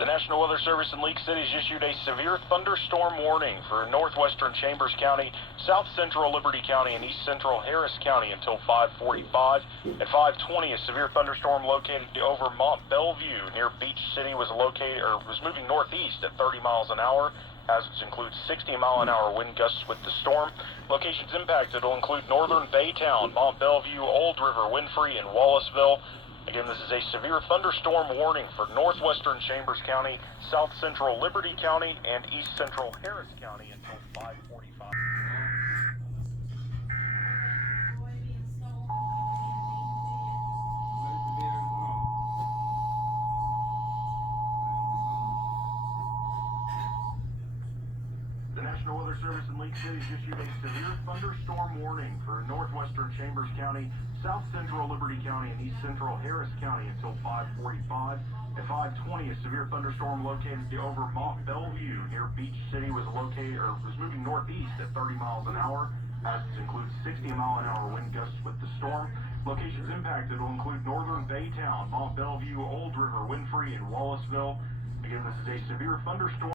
The National Weather Service in League City has issued a severe thunderstorm warning for northwestern Chambers County, south central Liberty County, and east central Harris County until 5:45. At 5:20, a severe thunderstorm located over Mont Bellevue near Beach City was moving northeast at 30 miles an hour. Hazards include 60-mile-an-hour wind gusts with the storm. Locations impacted will include northern Baytown, Mont Bellevue, Old River, Winfrey, and Wallaceville. Again, this is a severe thunderstorm warning for northwestern Chambers County, south central Liberty County, and east central Harris County until 5:45. The National Weather Service in League City has issued a severe thunderstorm warning for northwestern Chambers County, south central Liberty County, and east central Harris County until 5:45. At 5:20, a severe thunderstorm located over Mont Bellevue near Beach City was moving northeast at 30 miles an hour. Hazards include 60-mile-an-hour wind gusts with the storm. Locations impacted will include northern Baytown, Mont Bellevue, Old River, Winfrey, and Wallaceville. Again, this is a severe thunderstorm.